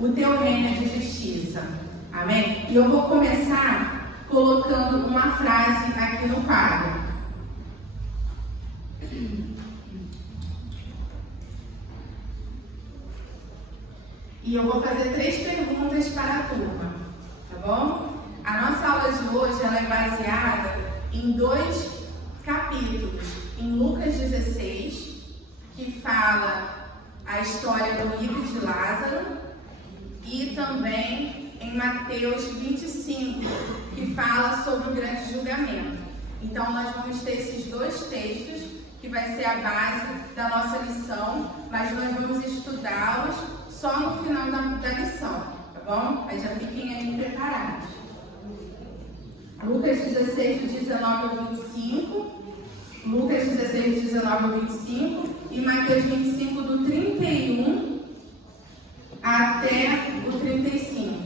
o teu reino é de justiça. Amém? E eu vou começar colocando uma frase aqui no quadro. E eu vou fazer 3 perguntas para a turma, tá bom? A nossa aula de hoje ela é baseada em 2 capítulos. Em Lucas 16, que fala a história do livro de Lázaro, e também em Mateus 25, que fala sobre o grande julgamento. Então nós vamos ter esses 2 textos, que vai ser a base da nossa lição, mas nós vamos estudá-los só no final da lição, tá bom? Aí já fiquem aí preparados. Lucas 16, 19 ao 25, Lucas 16, 19 ao 25 e Mateus 25, do 31 até o 35.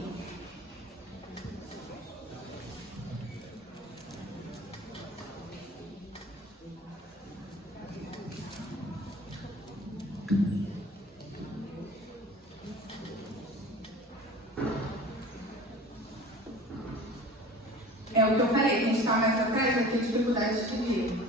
É o que eu falei, quem está mais atrás vai ter dificuldade de ler.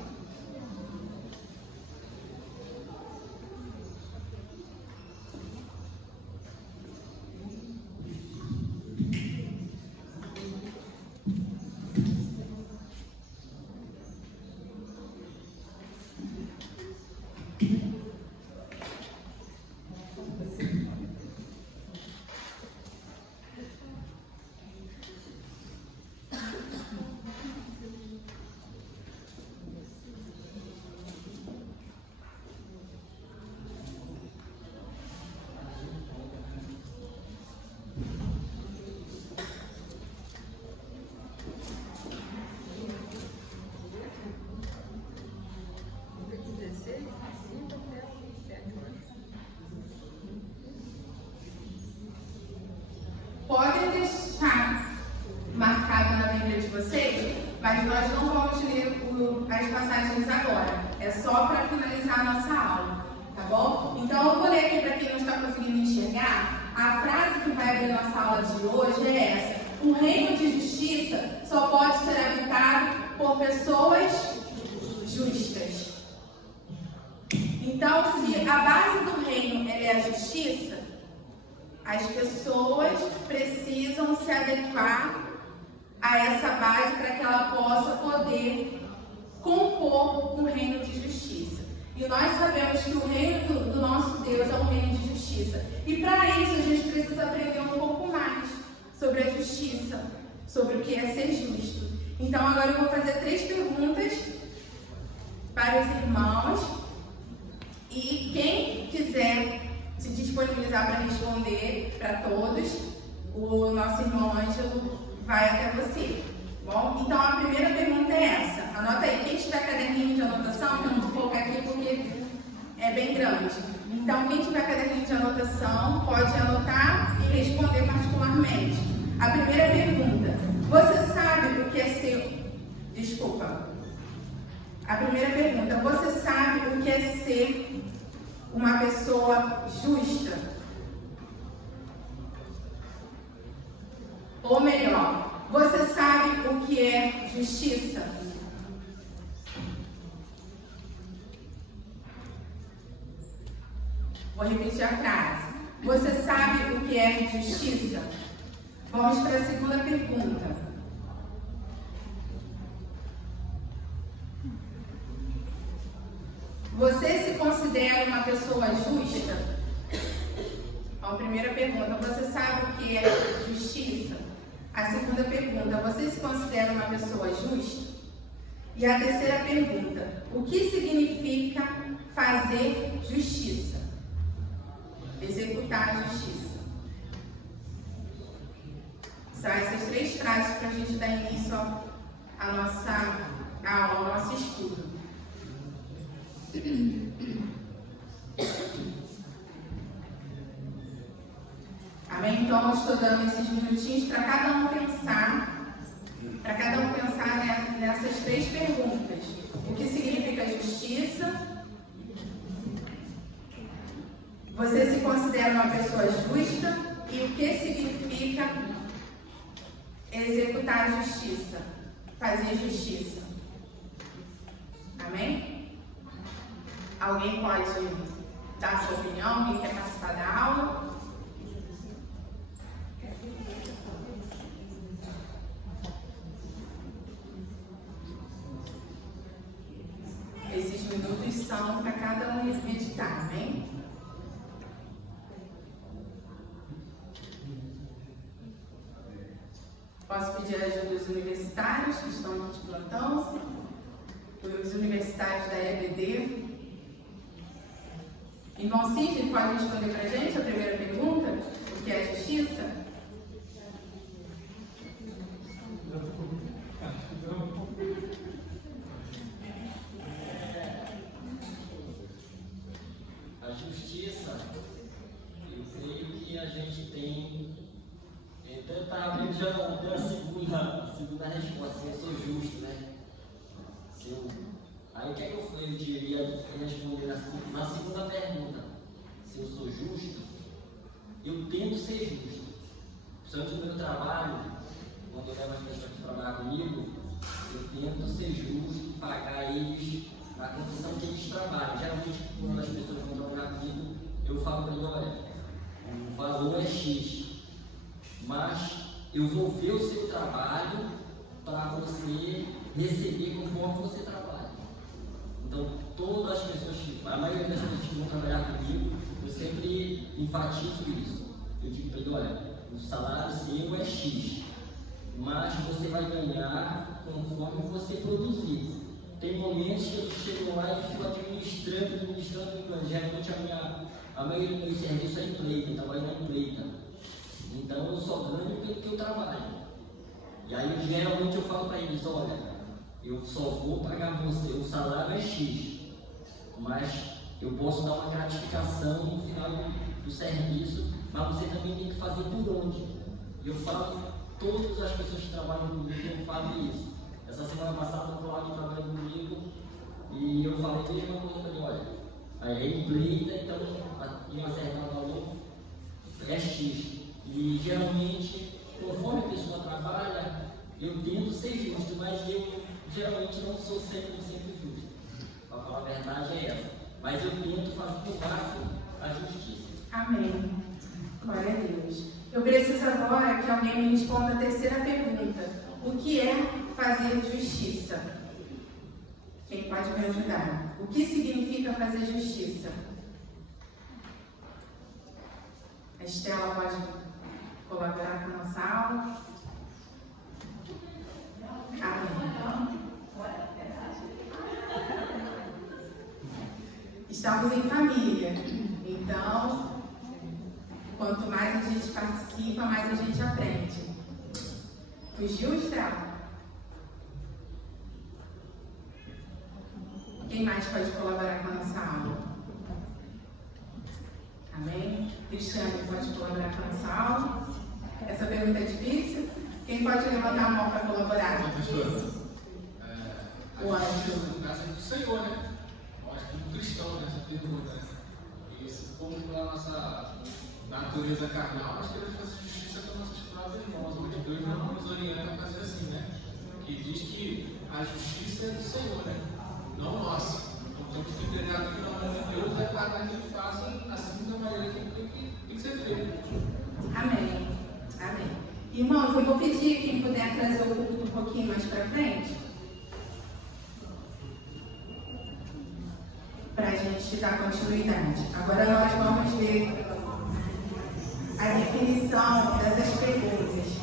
Podem deixar marcado na Bíblia de vocês, mas nós não vamos ler as passagens agora. É só para finalizar a nossa aula, tá bom? Então eu vou ler aqui para quem não está conseguindo enxergar. A frase que vai abrir nossa aula de hoje é essa: o reino de justiça só pode ser habitado por pessoas justas. Então, se a base do reino é a justiça, as pessoas precisam se adequar a essa base para que ela possa poder compor um reino de justiça. E nós sabemos que o reino do nosso Deus é um reino de justiça. E para isso a gente precisa aprender um pouco mais sobre a justiça, sobre o que é ser justo. Então agora eu vou fazer 3 perguntas para os irmãos. E quem quiser se disponibilizar para responder para todos, o nosso irmão Ângelo vai até você. Bom, então a primeira pergunta é essa. Anota aí. Quem tiver caderninho de anotação, eu não vou colocar aqui porque é bem grande. Então, quem tiver caderninho de anotação, pode anotar e responder particularmente. A primeira pergunta: você sabe o que é ser... A primeira pergunta: você sabe o que é ser uma pessoa justa? Ou melhor, você sabe o que é justiça? Vou repetir a frase. Você sabe o que é justiça? Vamos para a segunda pergunta. Você se considera uma pessoa justa? A primeira pergunta: você sabe o que é justiça? A segunda pergunta: você se considera uma pessoa justa? E a terceira pergunta: o que significa fazer justiça? Executar a justiça. São essas 3 frases para a gente dar início à nossa aula, ao nosso estudo. Amém? Então, eu estou dando esses minutinhos para cada um pensar nessas 3 perguntas. O que significa justiça? Você se considera uma pessoa justa? E e o que significa executar a justiça, fazer justiça. Amém? Alguém pode dar sua opinião? Alguém quer participar da aula? Esses minutos são para cada um meditar, amém? Posso pedir a ajuda dos universitários que estão aqui de plantão, dos universitários da EBD. Irmão Sidney, pode responder para a gente a primeira pergunta? O que é justiça? A justiça, eu creio que a gente tem. Então, eu estava vendo já até a segunda resposta, eu sou justo, né? Aí o que é que eu diria responder na segunda pergunta? Se eu sou justo, eu tento ser justo. Principalmente no meu trabalho, quando eu levo as pessoas que trabalham comigo, eu tento ser justo, pagar eles na condição que eles trabalham. Geralmente, quando as pessoas vão trabalhar comigo, eu falo para eles: olha, o valor é X, mas eu vou ver o seu trabalho para você receber conforme você trabalha. Então, todas as pessoas, a maioria das pessoas que vão trabalhar comigo, eu sempre enfatizo isso. Eu digo para ele: olha, o salário seu é X, mas você vai ganhar conforme você produzir. Tem momentos que eu chego lá e fico administrando. Geralmente a maioria do meu serviço é empreita, eu trabalho na empreita. Então eu só ganho pelo que eu trabalho. E aí geralmente eu falo para eles: olha, eu só vou pagar você, o salário é X, mas eu posso dar uma gratificação no final do serviço, mas você também tem que fazer por onde. E eu falo, todas as pessoas que trabalham comigo eu falo isso. Essa semana passada eu estou lá trabalhando comigo e eu falei a mesma coisa para ele: olha, é empreita, então em uma certa valor é X. E geralmente, conforme a pessoa trabalha, eu tento ser justo, mas eu geralmente não sou 100% justo. Para falar a verdade é essa. Mas eu tento fazer o máximo a justiça. Amém. Glória a Deus. Eu preciso agora que alguém me responda a terceira pergunta. O que é fazer justiça? Quem pode me ajudar? O que significa fazer justiça? A Estela pode colaborar com a nossa aula? Amém. Estamos em família, então, quanto mais a gente participa, mais a gente aprende. Fugiu, Estela? Quem mais pode colaborar com a nossa aula? Amém? Cristiane, pode colaborar com a nossa aula? Essa pergunta é difícil? Quem pode levantar a mão para colaborar? Professora, O a anjo. justiça no caso é do Senhor, né? Eu acho que do cristão nessa pergunta. E se formos pela nossa natureza carnal, nós queremos fazer justiça com nossos próprios irmãos, onde Deus não nos orienta a fazer assim, né? Que diz que a justiça é do Senhor, né? Não nossa. Então temos que entender que na mão de Deus é para que ele faça assim da maneira que tem que ser feito. Amém. Amém. Irmãos, eu vou pedir quem puder trazer o culto um pouquinho mais para frente, para a gente dar continuidade. Agora nós vamos ver a definição dessas perguntas.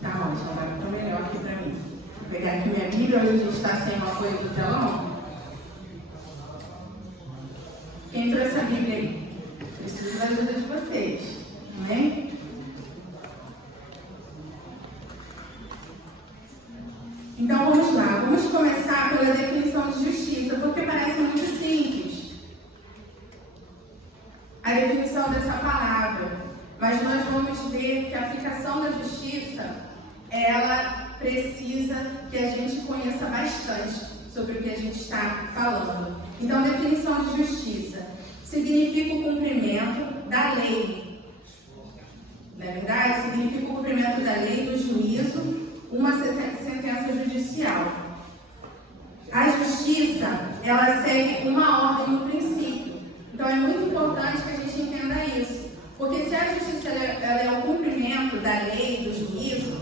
Tá ótimo, agora está melhor aqui para mim. Vou pegar aqui minha Bíblia, hoje a gente está sem o apoio do telão. Quem trouxe a Bíblia aí? Preciso da ajuda de vocês. Amém? Então vamos lá. Vamos começar pela definição de justiça, porque parece muito simples a definição dessa palavra. Mas nós vamos ver que a aplicação da justiça, ela precisa que a gente conheça bastante sobre o que a gente está falando. Então, a definição de justiça significa o cumprimento da lei. Não é verdade? Significa o cumprimento da lei, do juízo, uma sentença judicial. A justiça, ela segue uma ordem, um princípio. Então, é muito importante que a gente entenda isso. Porque se a justiça ela é o cumprimento da lei, do juízo,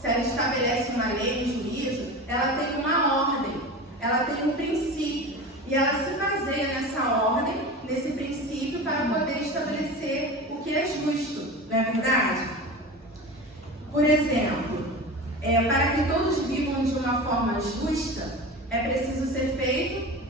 se ela estabelece uma lei, um juízo, ela tem uma ordem, ela tem um princípio. E ela se baseia nessa ordem, nesse princípio, para poder estabelecer o que é justo. Não é verdade? Por exemplo, para que todos vivam de uma forma justa, é preciso ser feito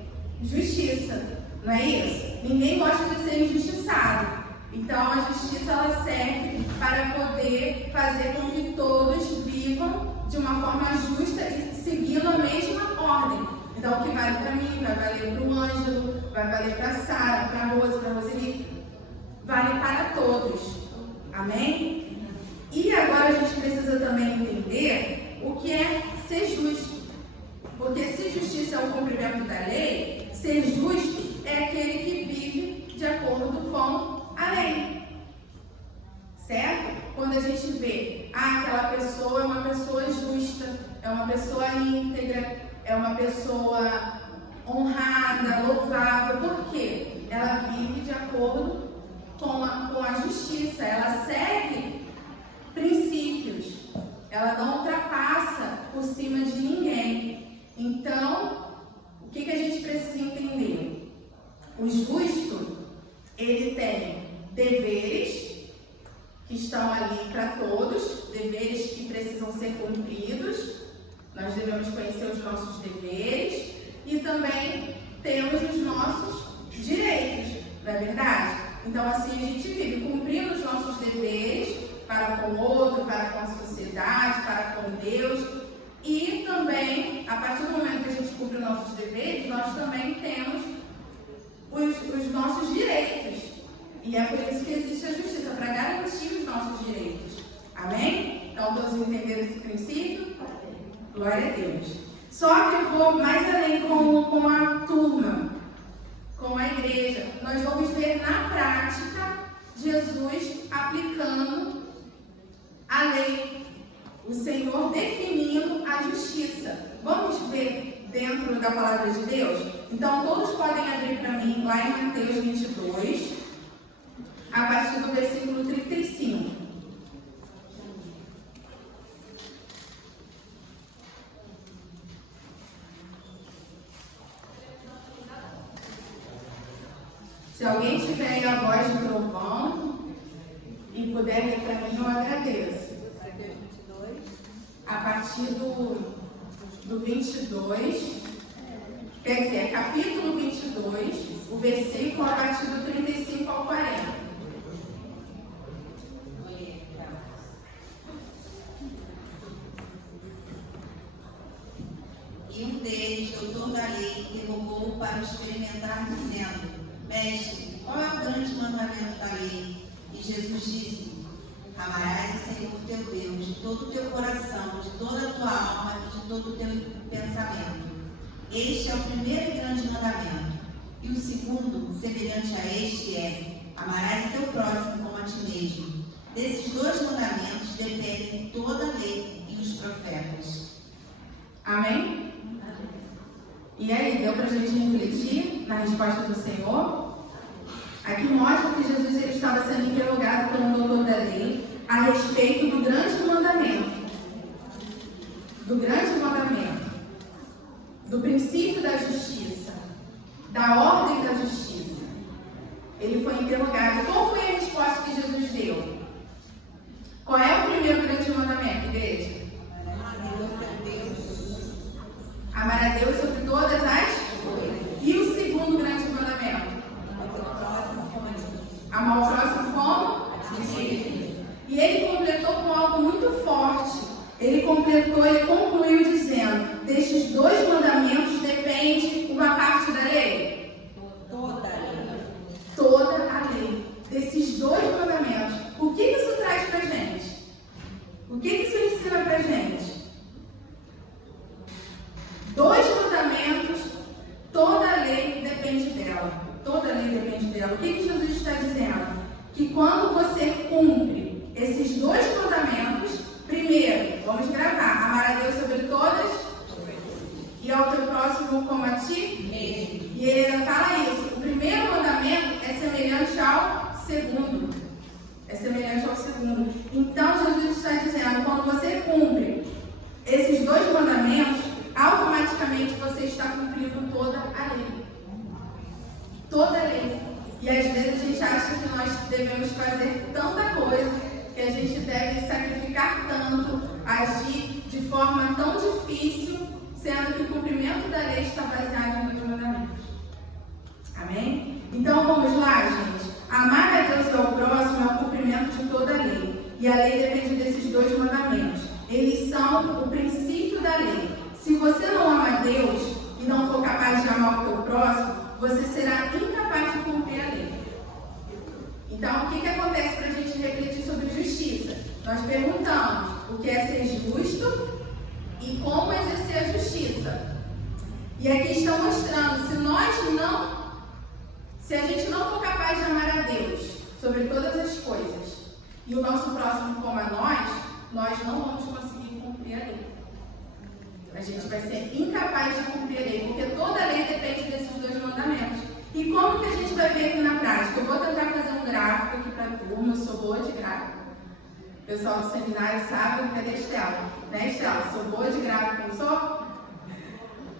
justiça. Não é isso? Ninguém gosta de ser injustiçado. Então, a justiça ela serve para poder fazer com que todos vivam de uma forma justa e seguindo a mesma ordem. Então, o que vale para mim, vai valer para o Ângelo, vai valer para a Sara, para a Rose, para a Roseli, vale para todos. Amém? E agora a gente precisa também entender o que é ser justo. Porque se justiça é o cumprimento da lei, ser justo é aquele que vive de acordo com a lei. Certo? Quando a gente vê, aquela pessoa é uma pessoa justa, é uma pessoa íntegra, é uma pessoa honrada, louvável. Por quê? Ela vive de acordo com a justiça, ela segue princípios, ela não ultrapassa por cima de ninguém. Então, o que a gente precisa entender? O justo, ele tem deveres que estão ali para todos, deveres que precisam ser cumpridos. Nós devemos conhecer os nossos deveres e também temos os nossos direitos, não é verdade? Então, assim, a gente vive cumprindo os nossos deveres para com o outro, para com a sociedade, para com Deus. E também, a partir do momento que a gente cumpre os nossos deveres, nós também temos os nossos direitos. E é por isso que existe a justiça, para garantir os nossos direitos. Amém? Então, todos entenderam esse princípio? Glória a Deus. Só que eu vou mais além com a turma, com a igreja. Nós vamos ver na prática Jesus aplicando a lei, o Senhor definindo a justiça. Vamos ver dentro da palavra de Deus? Então, todos podem abrir para mim lá em Mateus 22, a partir do versículo 35. Se alguém tiver aí a voz de trovão e puder ler para mim, eu agradeço. A partir do 22, quer dizer, capítulo 22, o versículo a partir do 35 ao 40. E um deles, doutor da lei, interrogou para o experimentar, dizendo: Mestre, qual é o grande mandamento da lei? E Jesus disse: Amarás o Senhor teu Deus de todo o teu coração, de toda a tua alma e de todo o teu pensamento. Este é o primeiro e grande mandamento. E o segundo, semelhante a este, é: amarás o teu próximo como a ti mesmo. Desses dois mandamentos dependem toda a lei e os profetas. Amém? E aí, deu para a gente refletir na resposta do Senhor? Aqui mostra que Jesus ele estava sendo interrogado por um doutor da lei a respeito do grande mandamento. Do grande mandamento. Do princípio da justiça. Da ordem da justiça. Ele foi interrogado. Qual foi a resposta que Jesus deu? Qual é o primeiro grande mandamento, igreja? Amar a Deus sobre todas as coisas. E o segundo grande mandamento? Amar o próximo como? E ele completou com algo muito forte. Ele concluiu dizendo: destes dois mandamentos depende uma parte da lei? Toda a lei. Toda a lei. Desses dois mandamentos. O que isso traz pra gente? O que isso ensina pra gente? Dois mandamentos, toda a lei depende Vamos gravar. Amar a Deus sobre todas e ao teu próximo como a ti mesmo. E ele ainda fala isso. O primeiro mandamento é semelhante ao segundo. É semelhante ao segundo. Então Jesus está dizendo, quando você cumpre esses dois mandamentos, automaticamente você está cumprindo toda a lei. Toda a lei. E às vezes a gente acha que nós devemos fazer tanta coisa, que a gente deve sacrificar tanto, agir de forma tão difícil, sendo que o cumprimento da lei está baseado em dois mandamentos. Amém? Então vamos lá, gente. Amar a Deus e ao próximo é o cumprimento de toda a lei. E a lei depende desses dois mandamentos. Eles são o princípio da lei. Se você não ama a Deus e não for capaz de amar o teu próximo, você será incapaz de cumprir a lei. Então, o que acontece para a gente refletir sobre justiça? Nós perguntamos o que é ser justo e como exercer a justiça. E aqui está mostrando, se a gente não for capaz de amar a Deus sobre todas as coisas e o nosso próximo como a nós não vamos conseguir cumprir a lei. A gente vai ser incapaz de cumprir a lei, porque toda a lei depende desses dois mandamentos. E como que a gente vai ver aqui na prática? Eu vou tentar fazer um gráfico aqui para a turma, eu sou boa de gráfico. O pessoal do seminário sabe, cadê a Estela? Né, Estela? Sou boa de gráfico, não sou?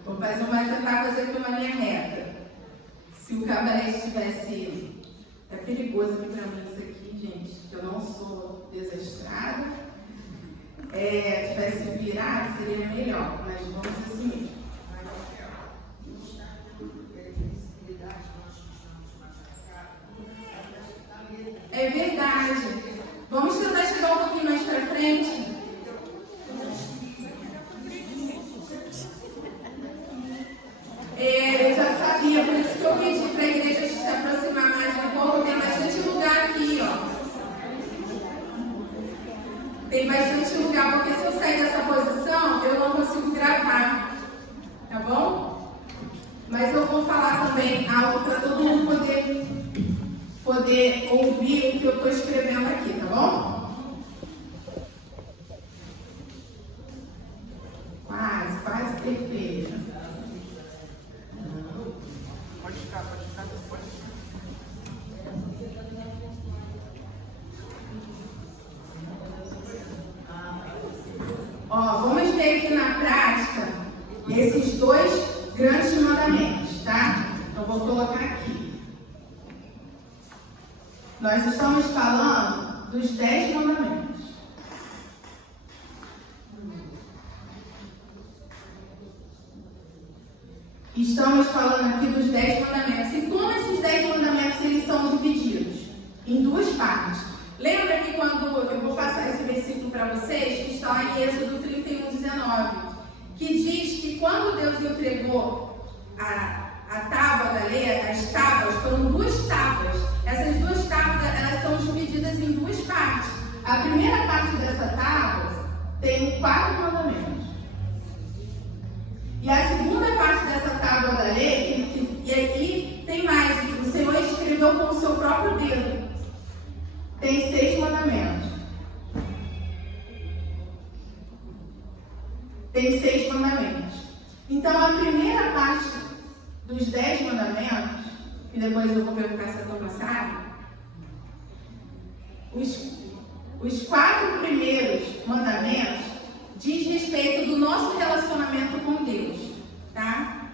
Vou tentar fazer aqui uma linha reta. Se o cabaré estivesse... É perigoso aqui para mim isso aqui, gente, que eu não sou desastrada. Tivesse virado, seria melhor, mas vamos assim mesmo. É verdade. Vamos tentar chegar um pouquinho mais para frente. Eu já sabia, por isso que eu pedi para a igreja se aproximar mais um pouco. Tem bastante lugar aqui, ó. Tem bastante lugar, porque se eu sair dessa posição, eu não consigo gravar. Tá bom? Mas eu vou falar também algo para todo mundo poder ouvir o que eu estou escrevendo aqui, tá bom? Quase perfeito. Pode ficar. Vamos ver aqui na prática esses dois grandes mandamentos, tá? Eu vou colocar aqui. Nós estamos falando dos 10 mandamentos. Estamos falando aqui dos 10 mandamentos. E como esses 10 mandamentos eles são divididos? Em duas partes. Lembra que quando eu vou passar esse versículo para vocês, que está lá em Êxodo 31:19, que diz que quando Deus entregou a tábua da lei, as tábuas, foram duas tábuas. Essas duas tábuas, elas são divididas em duas partes. A primeira parte dessa tábua tem 4 mandamentos. E a segunda parte dessa tábua da lei, e aqui tem mais, o Senhor escreveu com o seu próprio dedo. Tem 6 mandamentos. Tem 6 mandamentos. Então, a primeira parte dos 10 mandamentos, e depois eu vou perguntar se a turma sabe, os 4 primeiros mandamentos diz respeito do nosso relacionamento com Deus, tá?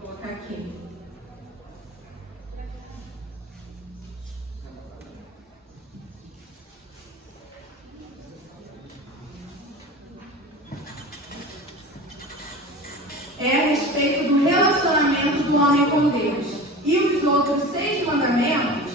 Vou colocar aqui. É a respeito do relacionamento do homem com Deus. E os outros 6 mandamentos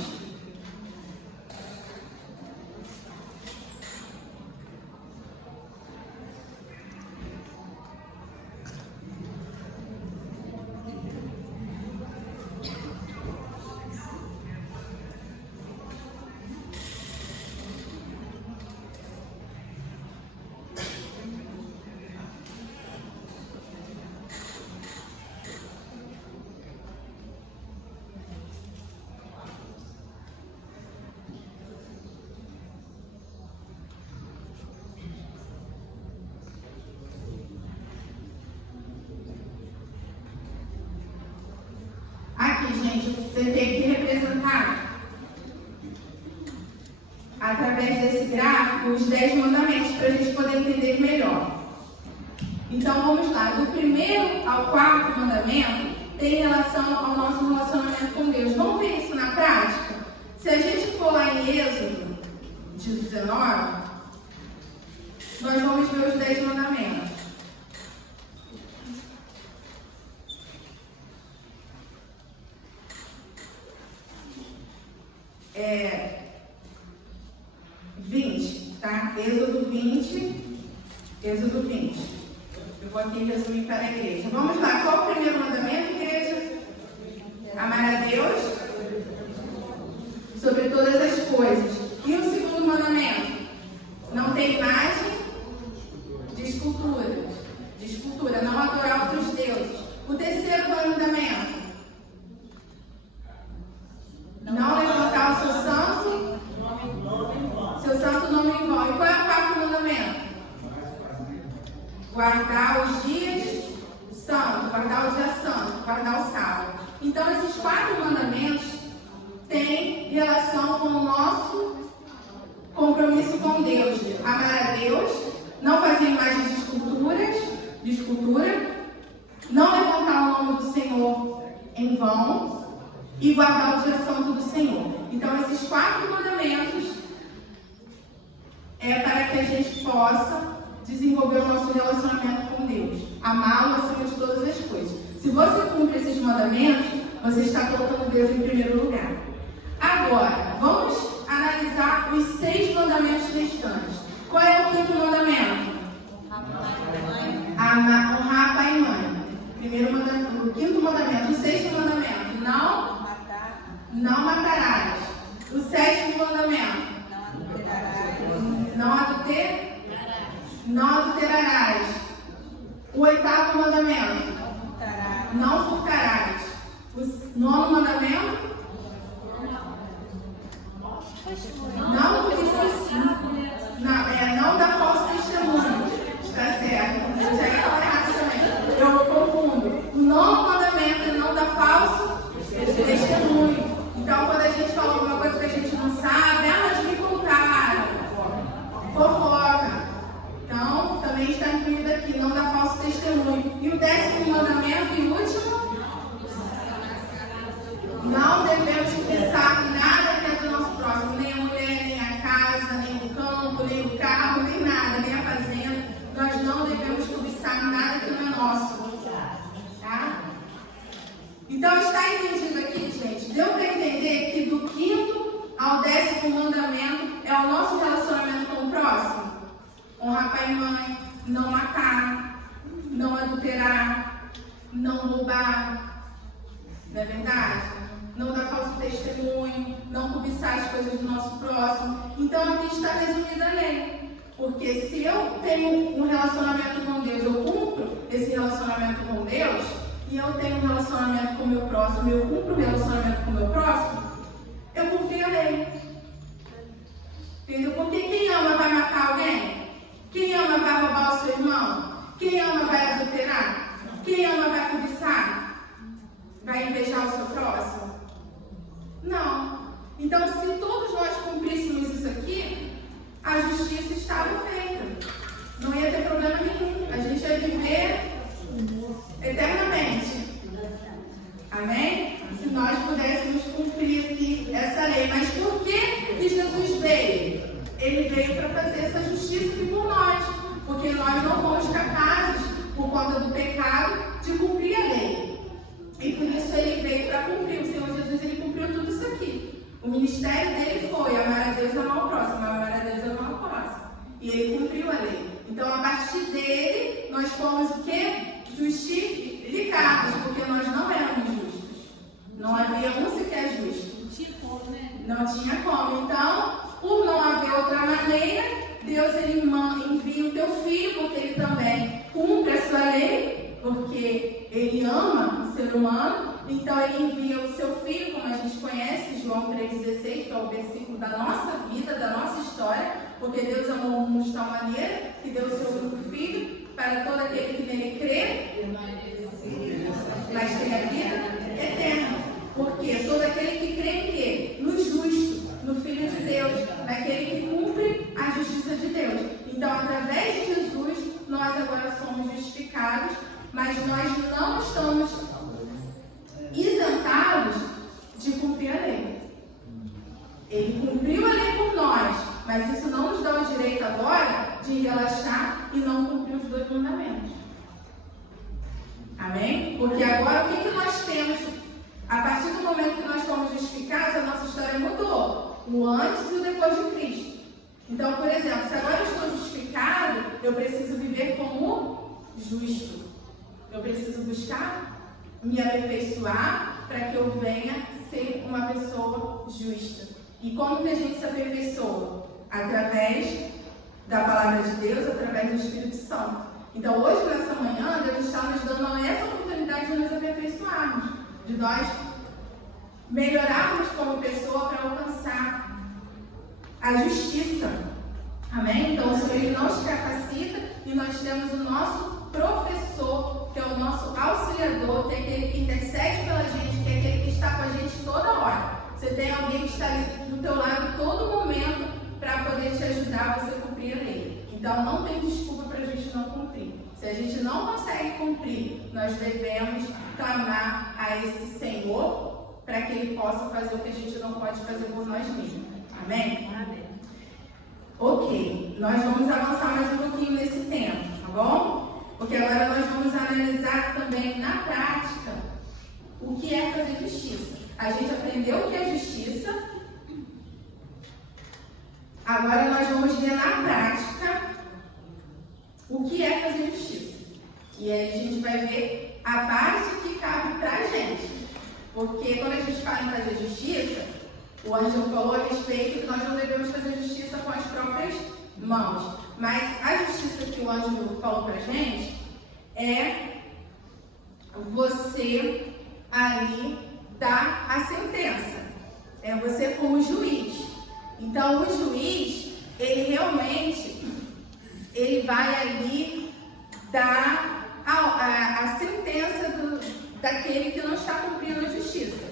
Você tem que representar, através desse gráfico, os 10 mandamentos, para a gente poder entender melhor. Então, vamos lá. Do 1º ao 4º mandamento, tem relação ao nosso relacionamento com Deus. Vamos ver isso na prática? Se a gente for lá em Êxodo 19, nós vamos ver os 10 mandamentos. É 20, tá? Êxodo 20. Eu vou aqui resumir para a igreja. Vamos lá, qual o primeiro mandamento, igreja? Amar a Deus sobre todas as coisas. E o segundo mandamento? Não ter imagem de escultura, não adorar outros deuses. O terceiro mandamento? Não levantar o seu santo nome em vão. E qual é o 4º mandamento? Guardar os dias santos, guardar o dia santo, guardar o sábado. Então, esses 4 mandamentos têm relação com o nosso compromisso com Deus. Amar a Deus, não fazer imagens de escultura, não levantar o nome do Senhor em vão e guardar o dia santo do Senhor. Então, esses 4 mandamentos é para que a gente possa desenvolver o nosso relacionamento com Deus, amá-lo acima de todas as coisas. Se você cumpre esses mandamentos, você está colocando Deus em primeiro lugar. Agora, vamos analisar os 6 mandamentos restantes. Qual é o 5º mandamento? Honrar pai e mãe. Primeiro mandamento, o 5º mandamento. O 6º mandamento, não matarás. O 7º mandamento, não adulterarás. O 8º mandamento, não furtarás. O 9º mandamento, não dá falso testemunho. Está certo. Eu já ia falar errado também. Eu confundo. O 9º mandamento é não dar falso testemunho. Então, quando a gente fala alguma coisa que a gente não sabe, mas me contaram. Fofoca. Então, também está incluído aqui, não dar falso testemunho. E o 10º mandamento e último? Não devemos pensar nada que é do nosso próximo, nem a mulher, nem a casa, nem o campo, nem o carro, nem nada, nem a fazenda. Nós não devemos cobiçar nada que não é nosso. Tá? Então, está entendido aqui, gente? Deu para entender que do 5º ao 10º mandamento é o nosso relacionamento com o próximo? Honrar pai e mãe, não matar, não adulterar, não roubar. Não é verdade? Não dar falso testemunho, não cobiçar as coisas do nosso próximo. Então, aqui está resumida a lei. Porque se eu tenho um relacionamento com Deus, eu cumpro esse relacionamento com Deus, e eu tenho um relacionamento com o meu próximo, eu cumpro o relacionamento com o meu próximo, eu cumpri a lei. Entendeu? Porque quem ama vai matar alguém? Quem ama vai roubar o seu irmão? Quem ama vai adulterar? Quem ama vai cobiçar? Vai invejar o seu próximo? Não. Então, se todos nós cumpríssemos isso aqui, a justiça estava feita. Não ia ter problema nenhum. A gente ia viver eternamente. Amém? Se nós pudéssemos cumprir aqui essa lei. Mas por que Jesus veio? Ele veio para fazer essa justiça aqui por nós. Porque nós não fomos capazes, por conta do pecado, de cumprir a lei. E por isso ele veio para cumprir. O Senhor Jesus, ele cumpriu tudo isso aqui. O ministério dele foi amar a Deus e amar o próximo. Amar a Deus e amar o próximo. E ele cumpriu a lei. Então, a partir dele, nós fomos o quê? Justificados, porque nós não éramos justos. Não havia um sequer justo. Não tinha como. Então, por não haver outra maneira, Deus ele envia o teu filho, porque ele também cumpre a sua lei, porque ele ama o ser humano. Então, ele envia o seu filho, como a gente conhece, João 3,16, que é o versículo da nossa vida, da nossa história, porque Deus amou o mundo de tal maneira que deu o seu único filho para todo aquele que nele crê, mas tem a vida eterna. Porque todo aquele naquele que cumpre a justiça de Deus. Então, através de Jesus, nós agora somos justificados, mas nós não estamos isentados de cumprir a lei. Ele cumpriu a lei por nós, mas isso não nos dá o direito agora de relaxar e não cumprir os 2 mandamentos. Amém? Porque agora o que nós temos? A partir do momento que nós fomos justificados, a nossa história mudou. O antes e o depois de Cristo. Então, por exemplo, se agora eu estou justificado, eu preciso viver como justo. Eu preciso buscar me aperfeiçoar para que eu venha ser uma pessoa justa. E como que a gente se aperfeiçoa? Através da palavra de Deus, através do Espírito Santo. Então, hoje, nessa manhã, Deus está nos dando essa oportunidade de nos aperfeiçoarmos, de nós melhorarmos como pessoa para alcançar a justiça. Amém? Então, o Senhor ele não nos capacita e nós temos o nosso professor, que é o nosso auxiliador, que é aquele que intercede pela gente, que é aquele que está com a gente toda hora. Você tem alguém que está ali do teu lado todo momento para poder te ajudar a você cumprir a lei. Então, não tem desculpa para a gente não cumprir. Se a gente não consegue cumprir, nós devemos clamar a esse Senhor para que Ele possa fazer o que a gente não pode fazer por nós mesmos. Amém? Amém. Ok, nós vamos avançar mais um pouquinho nesse tempo, tá bom? Porque agora nós vamos analisar também na prática o que é fazer justiça. A gente aprendeu o que é justiça. Agora nós vamos ver na prática o que é fazer justiça. E aí a gente vai ver a parte que cabe pra gente. Porque quando a gente fala em fazer justiça, o Ângelo falou a respeito que nós não devemos fazer justiça com as próprias mãos. Mas a justiça que o Ângelo falou pra gente é você ali dar a sentença. É você como juiz. Então, o juiz, ele realmente, ele vai ali dar a sentença daquele que não está cumprindo a justiça.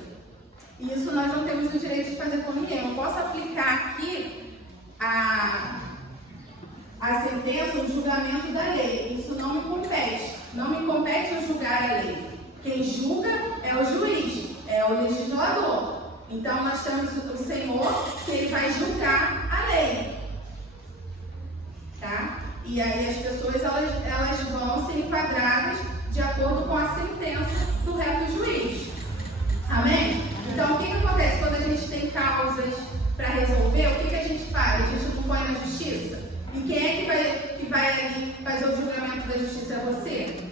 E isso nós não temos o direito de fazer com ninguém. Eu não posso aplicar aqui a sentença, o julgamento da lei. Isso não me compete. Não me compete eu julgar a lei. Quem julga é o juiz, é o legislador. Então, nós temos o Senhor que ele vai julgar a lei. Tá? E aí as pessoas elas vão ser enquadradas de acordo com a sentença do reto juiz. Amém? Então, o que acontece quando a gente tem causas para resolver? O que a gente faz? A gente propõe na justiça? E quem é que vai ali fazer o julgamento da justiça? É você?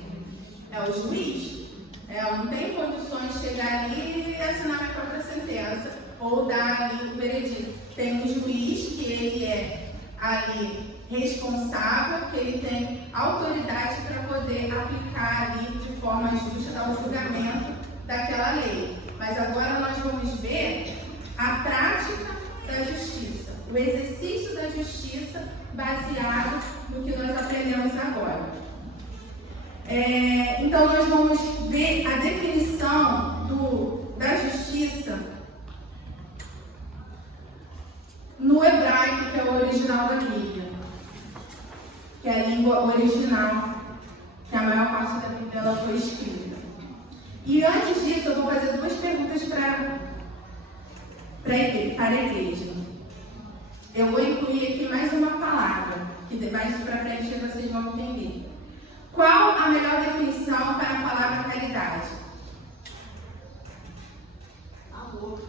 É o juiz? Eu não tenho condições de chegar ali e assinar minha própria sentença ou dar ali o veredito. Tem um juiz que ele é ali responsável, que ele tem autoridade para poder aplicar ali de forma justa, dar o julgamento daquela lei. Mas agora nós vamos ver a prática da justiça, o exercício da justiça baseado no que nós aprendemos agora. Então nós vamos ver a definição da justiça no hebraico, que é o original da Bíblia, que é a língua original, que a maior parte da Bíblia ela foi escrita. E antes disso eu vou fazer 2 perguntas para a igreja. Eu vou incluir aqui mais uma palavra, que mais para frente vocês vão entender. Qual a melhor definição para a palavra caridade? Amor.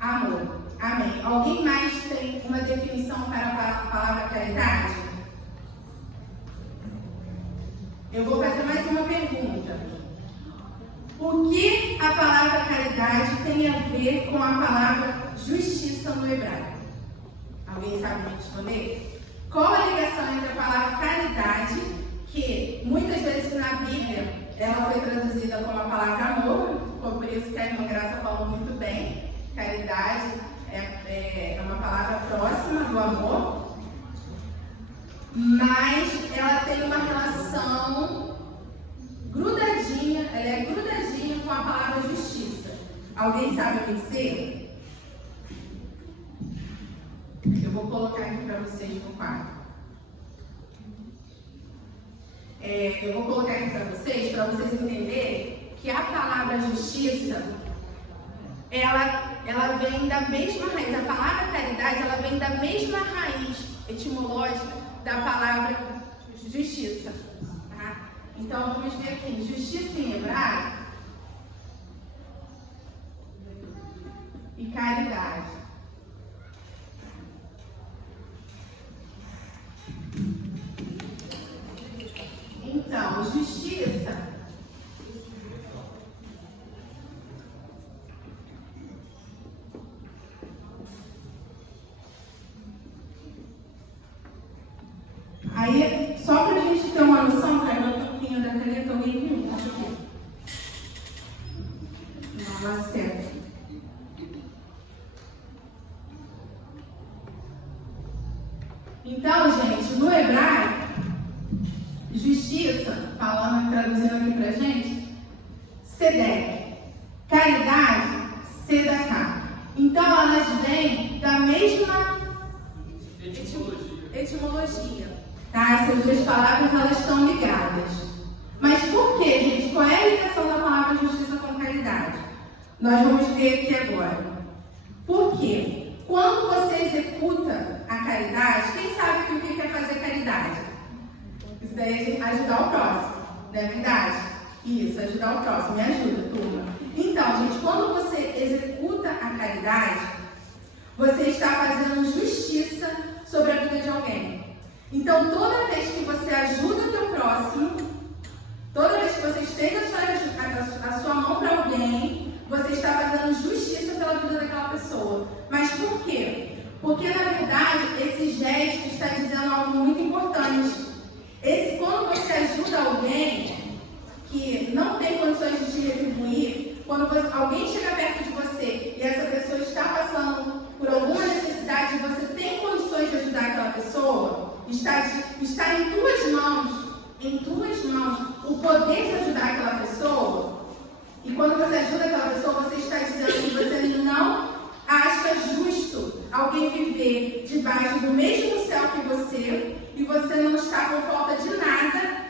Amor. Amém. Alguém mais tem uma definição para a palavra caridade? Eu vou fazer mais uma pergunta. O que a palavra caridade tem a ver com a palavra justiça no hebraico? Alguém sabe me responder? Qual a ligação entre a palavra caridade, que muitas vezes na Bíblia ela foi traduzida como a palavra amor, por isso que a irmã Graça falou muito bem. Caridade é uma palavra próxima do amor, mas ela tem uma relação grudadinha, ela é grudadinha com a palavra justiça. Alguém sabe o que dizer? Eu vou colocar aqui para vocês no quadro. Eu vou colocar aqui para vocês entenderem que a palavra justiça, ela vem da mesma raiz. A palavra caridade, ela vem da mesma raiz etimológica da palavra justiça. Tá? Então, vamos ver aqui. Justiça em hebraico e caridade. Então, justiça aí, só para a gente ter uma noção, cara, um pouquinho da caneta, alguém viu? Não, acerta. Então, gente, no hebraico, justiça, traduzindo aqui pra gente, Sedek. Caridade, Sedaká. Então, elas vêm da mesma etimologia. Tá? Essas duas palavras, elas estão ligadas. Mas por quê, gente? Qual é a ligação da palavra justiça com caridade? Nós vamos ver aqui agora. Por quê? Quando você executa a caridade, quem sabe que o que é fazer caridade? Isso daí é ajudar o próximo, não é verdade? Isso, ajudar o próximo. Me ajuda, turma. Então, gente, quando você executa a caridade, você está fazendo justiça sobre a vida de alguém. Então, toda vez que você ajuda o teu próximo, toda vez que você estende a sua mão para alguém, você está fazendo justiça pela vida daquela pessoa. Mas por quê? Porque, na verdade, esse gesto está dizendo algo muito importante. Quando você ajuda alguém que não tem condições de te retribuir, quando alguém chega perto de você e essa pessoa está passando por alguma necessidade e você tem condições de ajudar aquela pessoa, está em tuas mãos o poder de ajudar aquela pessoa. E quando você ajuda aquela pessoa, você está dizendo que você não acha justo alguém viver debaixo do mesmo céu que você e você não está com falta de nada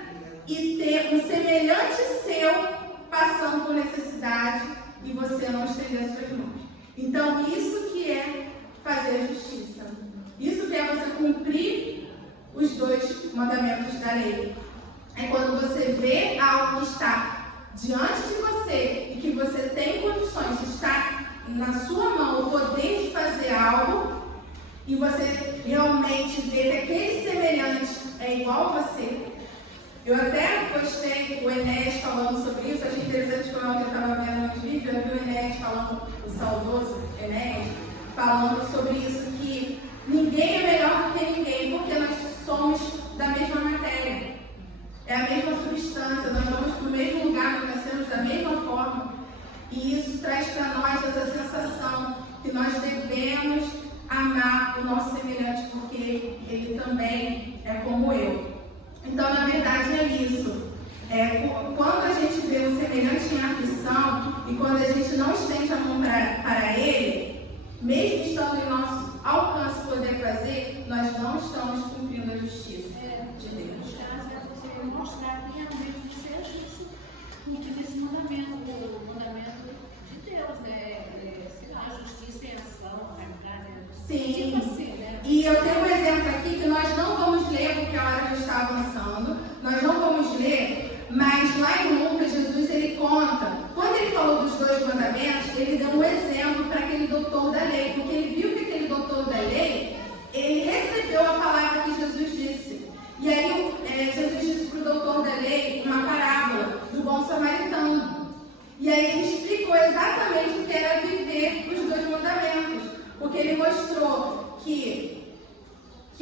e ter um semelhante seu passando por necessidade e você não estender as suas mãos. Então, isso que é fazer justiça. Isso que é você cumprir os 2 mandamentos da lei. É quando você vê algo que está diante de você e que você tem condições de estar na sua mão o poder de fazer algo e você realmente vê que aquele semelhante é igual a você. Eu até postei o Enéas falando sobre isso, achei interessante quando eu estava vendo uns vídeos, eu vi o Enéas falando, o saudoso Enéas, falando sobre isso, que ninguém é melhor do que ninguém, porque nós somos da mesma matéria. É a mesma substância, nós vamos para o mesmo lugar, nós nascemos da mesma forma. E isso traz para nós essa sensação que nós devemos amar o nosso semelhante, porque ele também é como eu. Então, na verdade, é isso. Quando a gente vê o semelhante em aflição e quando a gente não estende a mão para ele, mesmo estando em nosso alcance poder fazer, nós não estamos cumprindo a justiça de Deus. Mostrar que realmente você é justo, porque esse mandamento, o mandamento de Deus, sei lá, justiça e ação, caridade. Sim. Tipo assim, né? E eu tenho um exemplo aqui que nós não vamos ler porque a hora já está avançando, nós não vamos ler, mas lá em Lucas, Jesus ele conta, quando ele falou dos 2 mandamentos, ele deu um exemplo para aquele doutor da lei, porque ele viu que aquele doutor da lei, ele recebeu a palavra que Jesus disse. E aí Jesus disse para o doutor da lei uma parábola do bom samaritano. E aí ele explicou exatamente o que era viver os 2 mandamentos. Porque ele mostrou que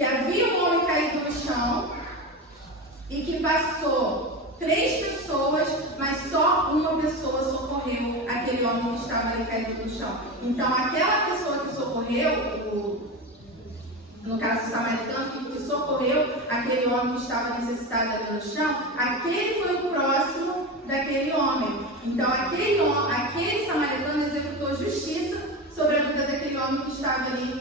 havia um homem caído no chão e que passou 3 pessoas, mas só uma pessoa socorreu aquele homem que estava ali caído no chão. Então aquela pessoa que socorreu, no caso o samaritano, que socorreu aquele homem que estava necessitado ali no chão, aquele foi o próximo daquele homem. Então aquele samaritano executou justiça sobre a vida daquele homem que estava ali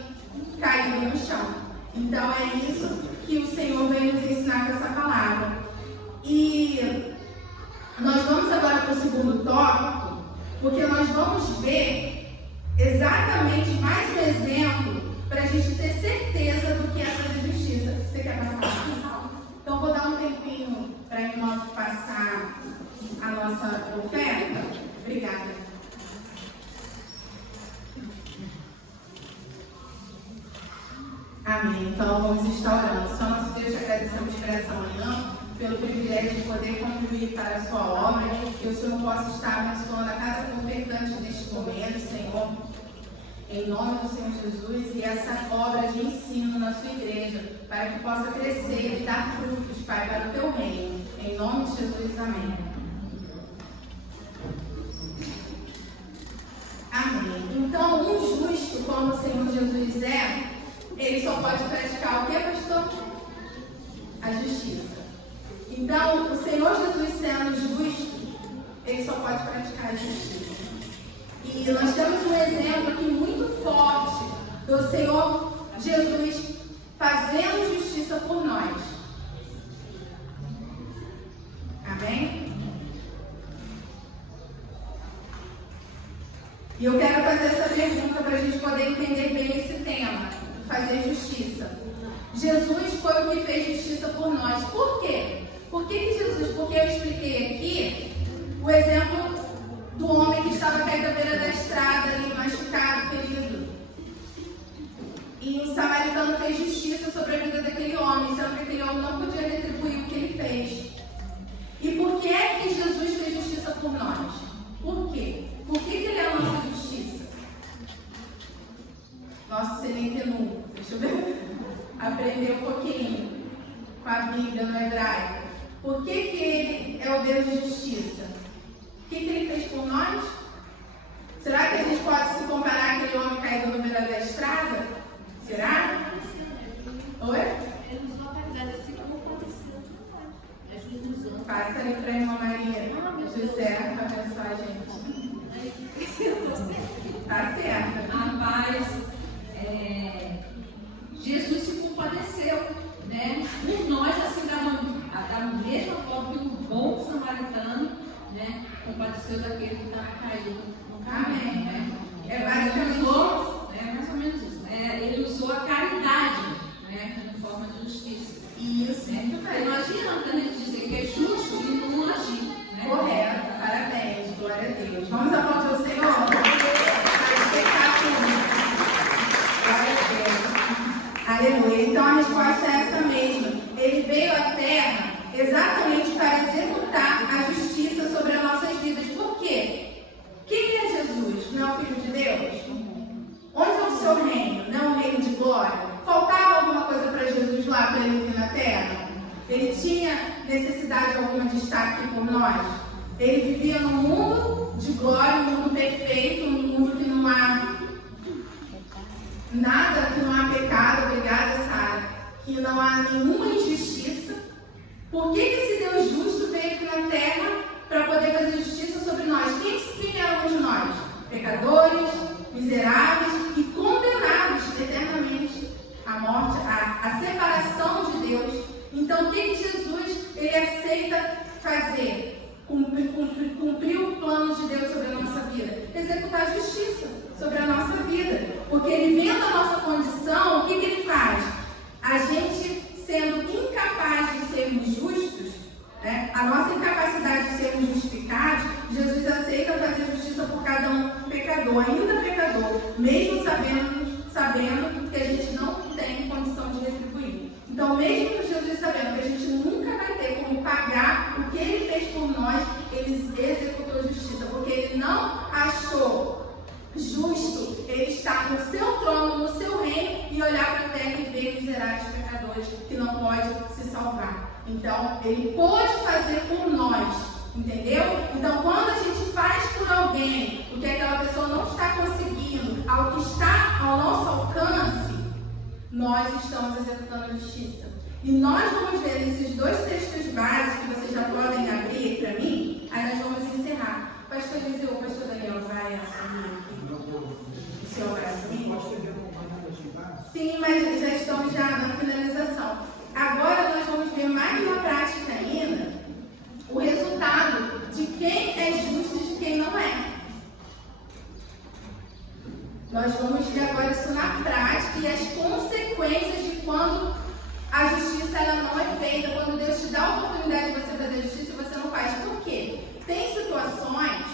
caído no chão. Então é isso que o Senhor vem nos ensinar com essa palavra. E nós vamos agora para o segundo tópico, porque nós vamos ver exatamente mais um exemplo para a gente ter certeza do que é fazer justiça. Você quer passar? Então vou dar um tempinho para nós passar a nossa oferta. Obrigada. Amém. Então vamos estar orando. Só nosso Deus, te agradecemos por essa manhã, pelo privilégio de poder contribuir para a sua obra, que o Senhor possa estar abençoando a cada convertante neste momento, Senhor, em nome do Senhor Jesus, e essa obra de ensino na sua igreja, para que possa crescer e dar frutos, Pai, para o teu reino. Em nome de Jesus, amém. Amém. Então, um justo, como o Senhor Jesus é, ele só pode praticar o que, pastor? A justiça. Então, o Senhor Jesus sendo justo, ele só pode praticar a justiça. E nós temos um exemplo aqui muito forte do Senhor Jesus fazendo justiça por nós. Amém? E eu quero fazer essa pergunta para a gente poder entender bem esse tema, fazer justiça. Jesus foi o que fez justiça por nós. Por quê? Por que Jesus? Porque eu expliquei aqui o exemplo do homem que estava caído à beira da estrada, ali, machucado, ferido. E o samaritano fez justiça sobre a vida daquele homem, sendo que aquele homem não podia retribuir o que ele fez. E por que é que Jesus fez justiça por nós? Por quê? Por que ele é a nossa justiça? Nosso Selenquenu, deixa eu ver, aprender um pouquinho com a Bíblia no hebraico. Por que ele é o Deus de justiça? O que ele fez por nós? Será que a gente pode se comparar àquele homem caído no beira da estrada? Será? Oi? Ele usou a caridade assim como aconteceu. Jesus usou. Passa ali para a irmã Maria. José, para abençoar a gente. Tá certo. Rapaz, Jesus se compadeceu, né? Por nós, assim, da mesma forma que um bom samaritano, né, compadeceu daquele que estava caído no caminho. Amém. Né? É basicamente usou, mais ou menos isso. Ele usou a caridade, né, como forma de justiça. Isso, Né? muito Porque bem. não adianta, né, dizer que é justo e não agir. Né? Correto, parabéns, glória a Deus. Vamos aplaudir o Senhor? Vai explicar tudo. Glória a Deus. Aleluia. Então a resposta é essa mesma. Ele veio à terra exatamente para executar a justiça sobre as nossas vidas. Por quê? Quem é Jesus? Não é o Filho de Deus? Onde é o seu reino? Não é um reino de glória? Faltava alguma coisa para Jesus lá, para ele vir na terra? Ele tinha necessidade alguma de estar aqui por nós? Ele vivia num mundo de glória, um mundo perfeito, um mundo que não há nada, que não há pecado, obrigada, Sara, que não há nenhuma injustiça. Por que esse Deus justo veio aqui na terra para poder fazer justiça sobre nós? Quem éramos nós? Pecadores, miseráveis e condenados eternamente à morte, à separação de Deus. Então, o que Jesus ele aceita fazer? Cumprir o plano de Deus sobre a nossa vida. Executar a justiça sobre a nossa vida. Porque ele vendo a nossa condição, o que ele faz? A gente sendo incapaz de sermos justos, né? A nossa incapacidade de sermos justificados, Jesus aceita fazer justiça por cada um pecador, ainda pecador, mesmo sabendo que a gente não tem condição de retribuir. Então, mesmo Jesus sabendo que a gente nunca vai ter como pagar o que ele fez por nós, ele executou justiça, porque ele não achou justo ele estar no seu trono, no seu reino, e olhar para a terra e ver miseráveis pecadores que não podem se salvar. Então, ele pôde fazer por nós, entendeu? Então, quando a gente faz por alguém o que aquela pessoa não está conseguindo, ao que está ao nosso alcance, nós estamos executando a justiça. E nós vamos ver nesses dois textos básicos, que vocês já podem abrir para mim, aí nós vamos encerrar. Pastor Eliseu, pastor Daniel, vai assumir aqui. O senhor vai assumir? Sim, mas já estamos na finalização. Agora nós vamos ver mais na prática ainda o resultado de quem é justo e de quem não é. Nós vamos ver agora isso na prática e as consequências de quando a justiça ela não é feita, quando Deus te dá a oportunidade de você fazer a justiça e você não faz. Por quê? Tem situações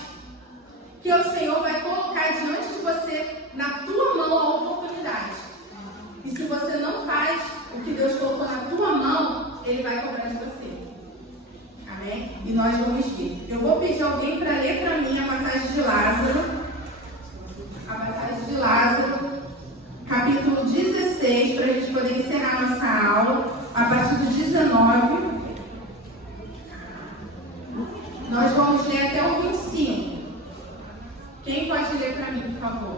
que o Senhor vai colocar diante de você, na tua mão, a oportunidade. E se você não faz o que Deus colocou na tua mão, Ele vai cobrar de você. Amém? E nós vamos ver. Eu vou pedir alguém para ler para mim a passagem de Lázaro. A passagem de Lázaro, capítulo 16, para a gente poder encerrar nossa aula, a partir do 19. Nós vamos ler até o 25. Quem pode ler para mim, por favor?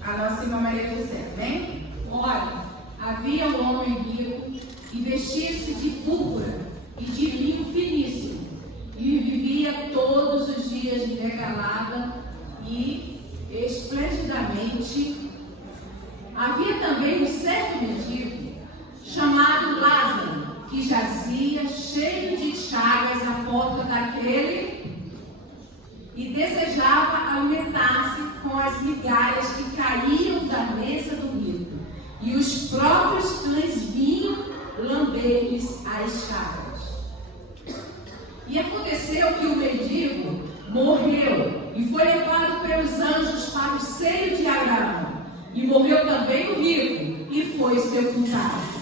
A nossa irmã Maria José, vem? Ora, havia um homem rico e vestia-se de púrpura e de linho finíssimo, e vivia todos os dias regalada e esplendidamente. Havia também um certo mendigo chamado Lázaro, que jazia cheio de chagas à porta daquele e desejava alimentar-se com as migalhas que caíam da mesa do rico, e os próprios cães vinham lamber-lhes as chagas. E aconteceu que o mendigo morreu e foi levado pelos anjos para o seio de Abraão. E morreu também o rico e foi sepultado.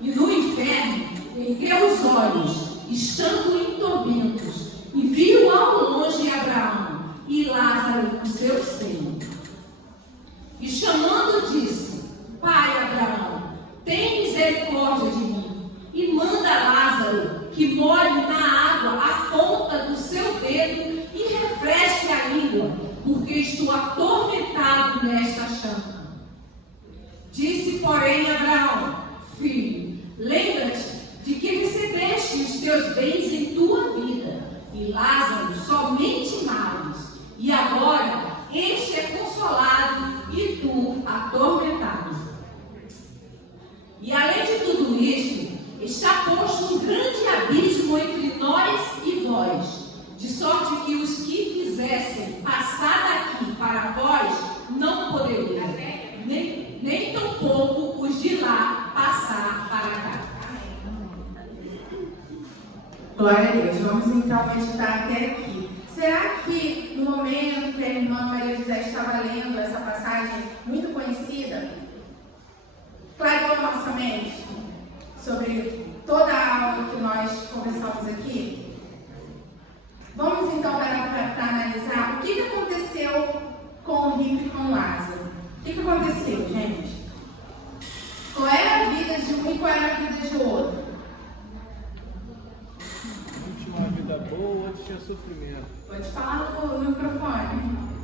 E no inferno ergueu os olhos, estando em tormentos, e viu ao longe Abraão e Lázaro no seu seio. E chamando disse: Pai Abraão, tem misericórdia de mim, e manda Lázaro que molhe na água a ponta do seu dedo e refresque a língua, porque estou atormentado nesta chama. Disse, porém, Abraão: Filho, lembra-te de que recebeste os teus bens em tua vida, e Lázaro somente males, e agora este é consolado e tu atormentado. E além de tudo isto, está posto um grande abismo entre nós e vós, de sorte que os que quisessem passar daqui para vós não poderiam, nem tampouco os de lá passar para cá. Glória a Deus. Vamos então meditar até aqui. Será que no momento que a irmã Maria José estava lendo essa passagem muito conhecida, clareou nossa mente sobre toda a aula que nós conversamos aqui? Vamos então parar para analisar o que aconteceu com o rico e com Lázaro. O que aconteceu, gente? Qual era a vida de um e qual era a vida de outro? Um tinha uma vida boa, o outro tinha sofrimento. Pode falar no microfone.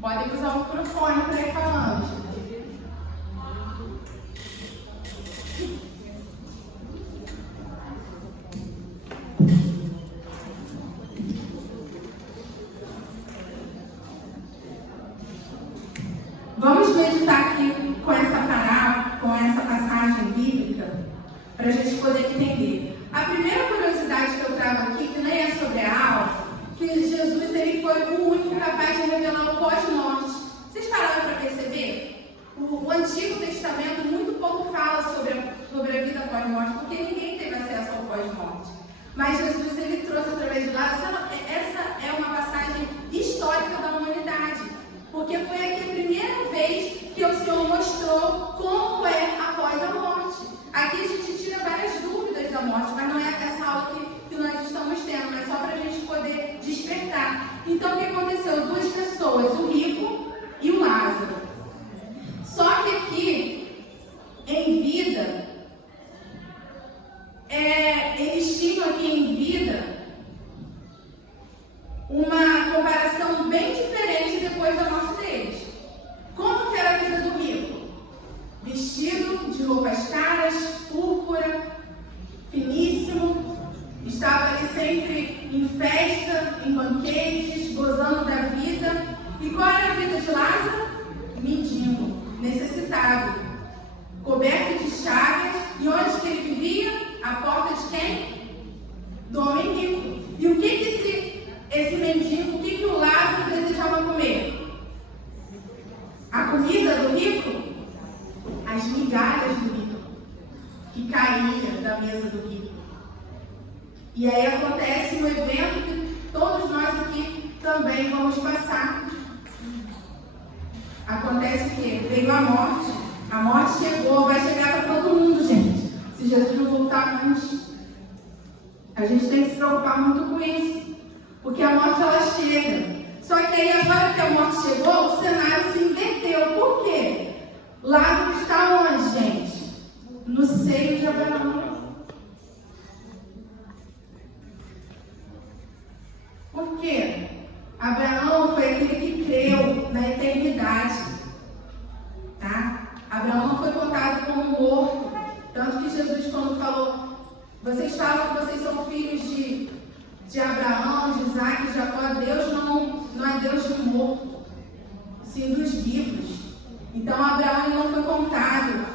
Podem usar o microfone para ir falando. Vamos meditar aqui com essa passagem bíblica para a gente poder entender. A primeira curiosidade que eu trago aqui, que nem é sobre a aula, que Jesus ele foi o único capaz de revelar o pós-morte. Vocês pararam para perceber? O Antigo Testamento muito pouco fala sobre a vida pós-morte, porque ninguém teve acesso ao pós-morte. Mas Jesus ele trouxe através de Lázaro. Essa é uma passagem histórica da humanidade, porque foi aqui a primeira vez que o Senhor mostrou como é após a morte. Aqui a gente tira várias dúvidas da morte, mas não é essa aula que nós estamos tendo, mas só para a gente poder despertar. Então, o que aconteceu? Duas pessoas, o rico e o Lázaro. Só que aqui, em vida, eles tinham aqui em vida vestido de roupas caras, púrpura, finíssimo, estava ali sempre em festa, em banquetes, gozando da vida. E qual era a vida de Lázaro? Mendigo, necessitado, coberto de chagas. E onde que ele vivia? À porta de quem? Do homem rico. E o que esse mendigo, o que o Lázaro desejava comer? A comida do rico? As migalhas do rico, que caía da mesa do rico. E aí acontece um evento que todos nós aqui também vamos passar. Acontece que veio a morte chegou, vai chegar para todo mundo, gente. Se Jesus não voltar antes, a gente tem que se preocupar muito com isso, porque a morte ela chega. Só que aí agora que a morte chegou, o cenário se inverteu. Por quê? Lázaro está onde, gente? No seio de Abraão. Por quê? Abraão foi aquele que creu na eternidade. Tá? Abraão não foi contado como morto. Tanto que Jesus, quando falou, vocês falam que vocês são filhos de Abraão, de Isaac, de Jacó, Deus não é Deus de morto, sim dos vivos. Então Abraão não foi contado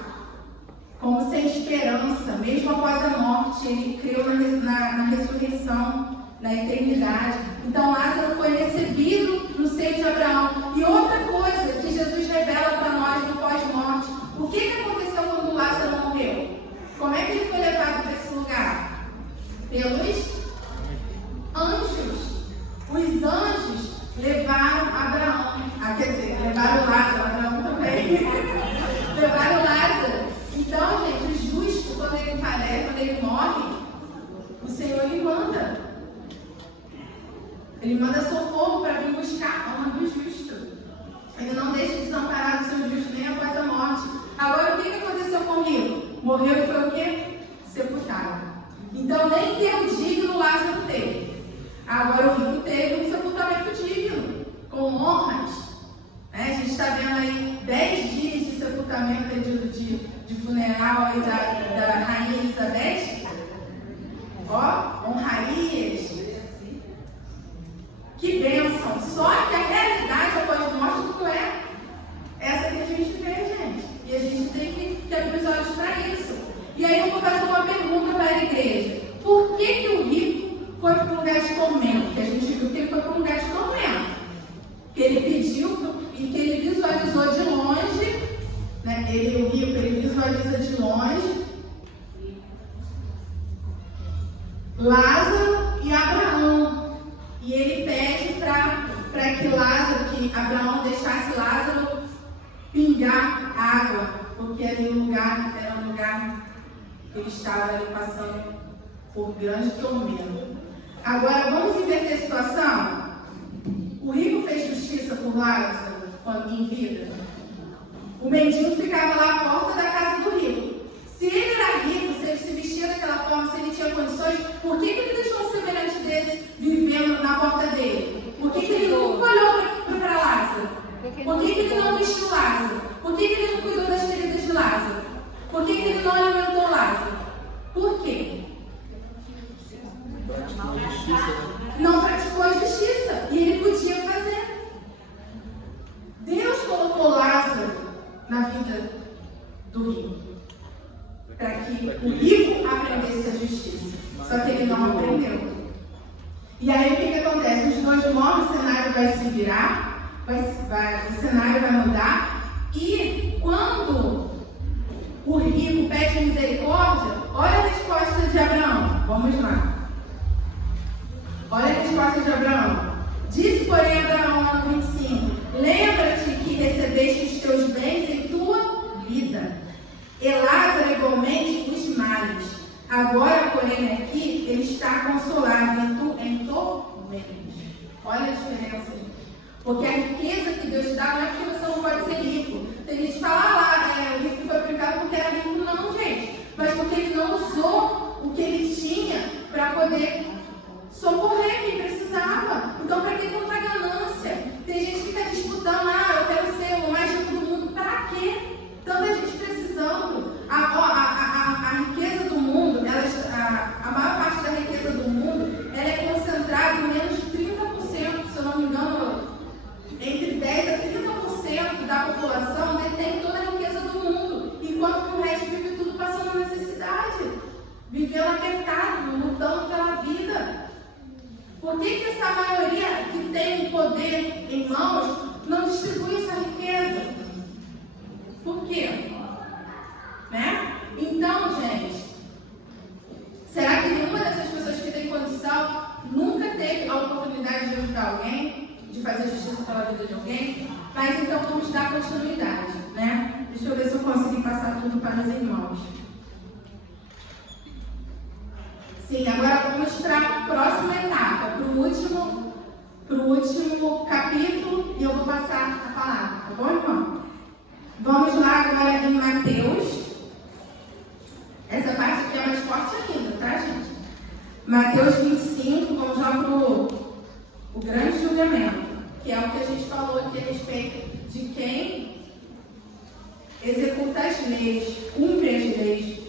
como sem esperança, mesmo após a morte, ele creu na ressurreição, na eternidade. Então Lázaro foi recebido no seio de Abraão. E outra coisa que Jesus revela para nós no pós-morte, o que aconteceu quando Lázaro morreu? Como é que ele foi levado para esse lugar? Pelos anjos. Os anjos levaram Abraão, levaram Lázaro, Abraão também. Levaram Lázaro. Então, gente, o justo, quando ele falece, quando ele morre, o Senhor lhe manda. Ele manda socorro para vir buscar a alma do justo. Ele não deixa desamparado o seu justo nem após a morte. Agora, o que aconteceu comigo? Morreu e foi o quê? Sepultado. Então, nem Deus digno Lázaro teve. Agora, o rico teve um sepultamento digno, com honras. A gente está vendo aí 10 dias de sepultamento de funeral aí da Rainha Elizabeth. Ó, honrarias. Que bênção! Só que a realidade após a morte não é essa que a gente vê, gente. E a gente tem que abrir os olhos para isso. E aí eu vou fazer uma pergunta para a igreja. Por que o rico foi para um lugar de tormento? Porque a gente viu que ele foi para um lugar de tormento. Que ele pediu e que ele visualizou de longe, né? O rico, ele visualiza de longe Lázaro e Abraão. E ele pede para que Abraão deixasse Lázaro pingar água, porque ali era um lugar que ele estava ali passando por grande tormento. Agora, vamos inverter a situação? O rico fez justiça por Lázaro em vida. O mendigo ficava lá à porta da casa do rico. Se ele era rico, se ele se vestia daquela forma, se ele tinha condições, por que ele deixou um semelhante desse vivendo na porta dele? Por que ele nunca olhou para Lázaro? Por que ele não vestiu Lázaro? Por que ele não cuidou das feridas de Lázaro? Por que ele não alimentou Lázaro? Por quê? Não praticou a justiça. E ele podia fazer. Deus colocou Lázaro na vida do rico, para que o rico aprendesse a justiça. Só que ele não aprendeu. E aí o que acontece? Os dois morrem, o cenário vai se virar, o cenário vai mudar. E quando o rico pede misericórdia, olha a resposta de Abraão. Vamos lá. Olha a resposta de Abraão. Disse, porém, Abraão, ano 25, lembra-te que recebeste os teus bens em tua vida, e Lázaro igualmente os males. Agora, porém, aqui ele está consolado em tormentos. Olha a diferença, gente. Porque a riqueza que Deus dá não é porque você não pode ser rico. Tem gente que fala, o rico foi aplicado porque era rico. Não, gente. Mas porque ele não usou o que ele tinha para poder socorrer quem precisava. Então, para que tanta ganância? Tem gente que fica disputando, eu quero ser o mais rico do mundo. Para quê? Tanta gente precisando. vivendo apertado, lutando pela vida. Por que essa maioria que tem o poder em mãos não distribui essa riqueza? Por quê? Né? Então, gente, será que nenhuma dessas pessoas que tem condição nunca teve a oportunidade de ajudar alguém, de fazer justiça pela vida de alguém? Mas então vamos dar continuidade, né? Deixa eu ver se eu consigo passar tudo para os irmãos. Sim, agora vamos para a próxima etapa, para o último capítulo, e eu vou passar a palavra, tá bom, irmão? Vamos lá agora em Mateus. Essa parte aqui é mais forte ainda, tá, gente? Mateus 25, vamos lá para o grande julgamento, que é o que a gente falou aqui a respeito de quem executa as leis, cumpre as leis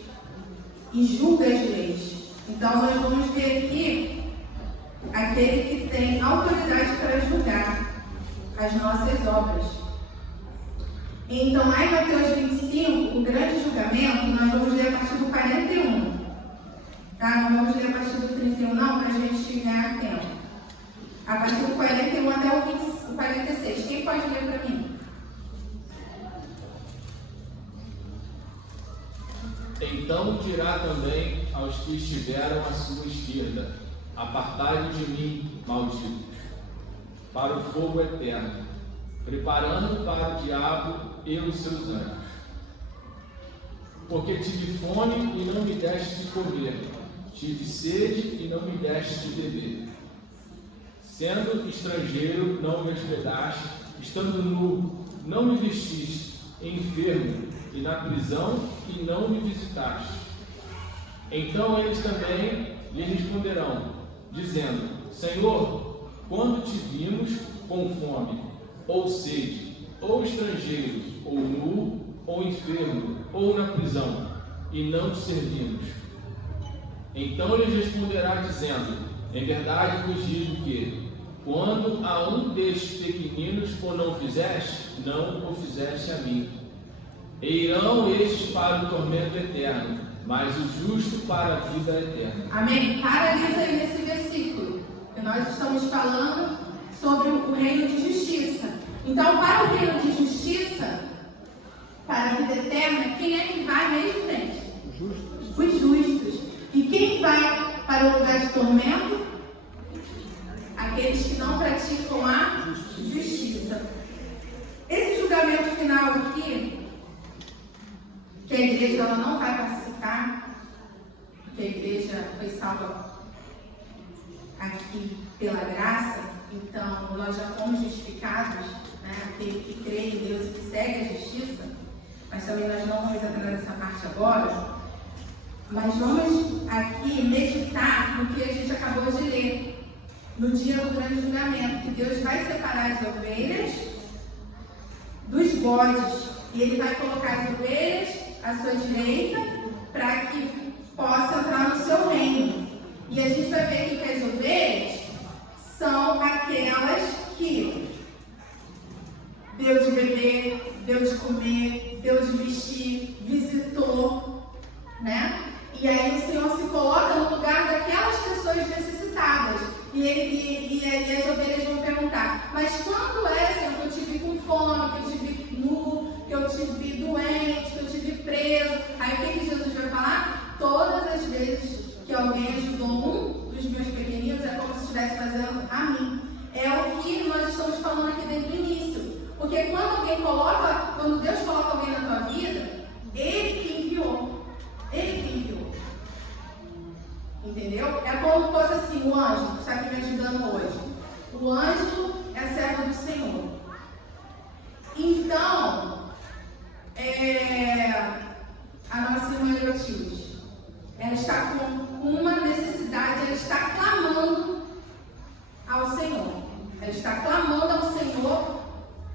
e julga as leis. Então, nós vamos ver aqui aquele que tem autoridade para julgar as nossas obras. Então, lá em Mateus 25, o grande julgamento, nós vamos ler a partir do 41. Tá? Não vamos ler a partir do 31, não, para a gente ganhar tempo. A partir do 41 até o 46. Quem pode ler para mim? Então dirá também aos que estiveram à sua esquerda: apartai-vos de mim, malditos, para o fogo eterno, preparando para o diabo e os seus anjos. Porque tive fome e não me deste de comer, tive sede e não me deste de beber. Sendo estrangeiro, não me hospedaste, estando nu, não me vestiste, enfermo e na prisão, e não me visitaste. Então eles também lhe responderão, dizendo: Senhor, quando te vimos com fome, ou sede, ou estrangeiro, ou nu, ou enfermo, ou na prisão, e não te servimos? Então lhes responderá, dizendo: em verdade vos digo que, quando a um destes pequeninos o não fizeste, não o fizeste a mim. E irão estes para o tormento eterno, mas o justo para a vida eterna. Amém? Paralisa aí nesse versículo, que nós estamos falando sobre o reino de justiça. Então, para o reino de justiça, para a vida eterna, quem é que vai mesmo, gente? Os justos. E quem vai para o lugar de tormento? Aqueles que não praticam a justiça. Esse julgamento final aqui, que a igreja ela não vai participar, porque a igreja foi salva aqui pela graça, então nós já fomos justificados, né? Aquele que crê em Deus e que segue a justiça, mas também nós não vamos entrar nessa parte agora. Mas vamos aqui meditar no que a gente acabou de ler, no dia do grande julgamento, que Deus vai separar as ovelhas dos bodes, e Ele vai colocar as ovelhas à sua direita, para que possa entrar no seu reino. E a gente vai ver aqui que as ovelhas são aquelas que deu de beber, deu de comer, deu de vestir, visitou, né? E aí o Senhor se coloca no lugar daquelas pessoas necessitadas. E as ovelhas vão perguntar: mas quando é, Senhor, que eu te vi com fome, que eu te vi nu, que eu te vi doente, que eu te vi preso? Aí o que Jesus vai falar? Todas as vezes que alguém ajudou um dos meus pequeninos, é como se estivesse fazendo a mim. É o que nós estamos falando aqui desde o início. Porque quando Deus coloca alguém na tua vida, Ele que enviou. Ele que enviou. Entendeu? É como se fosse assim, o anjo que está aqui me ajudando hoje. O anjo é servo do Senhor. Então, a nossa irmã Erotilde, ela está com uma necessidade, ela está clamando ao Senhor. Ela está clamando ao Senhor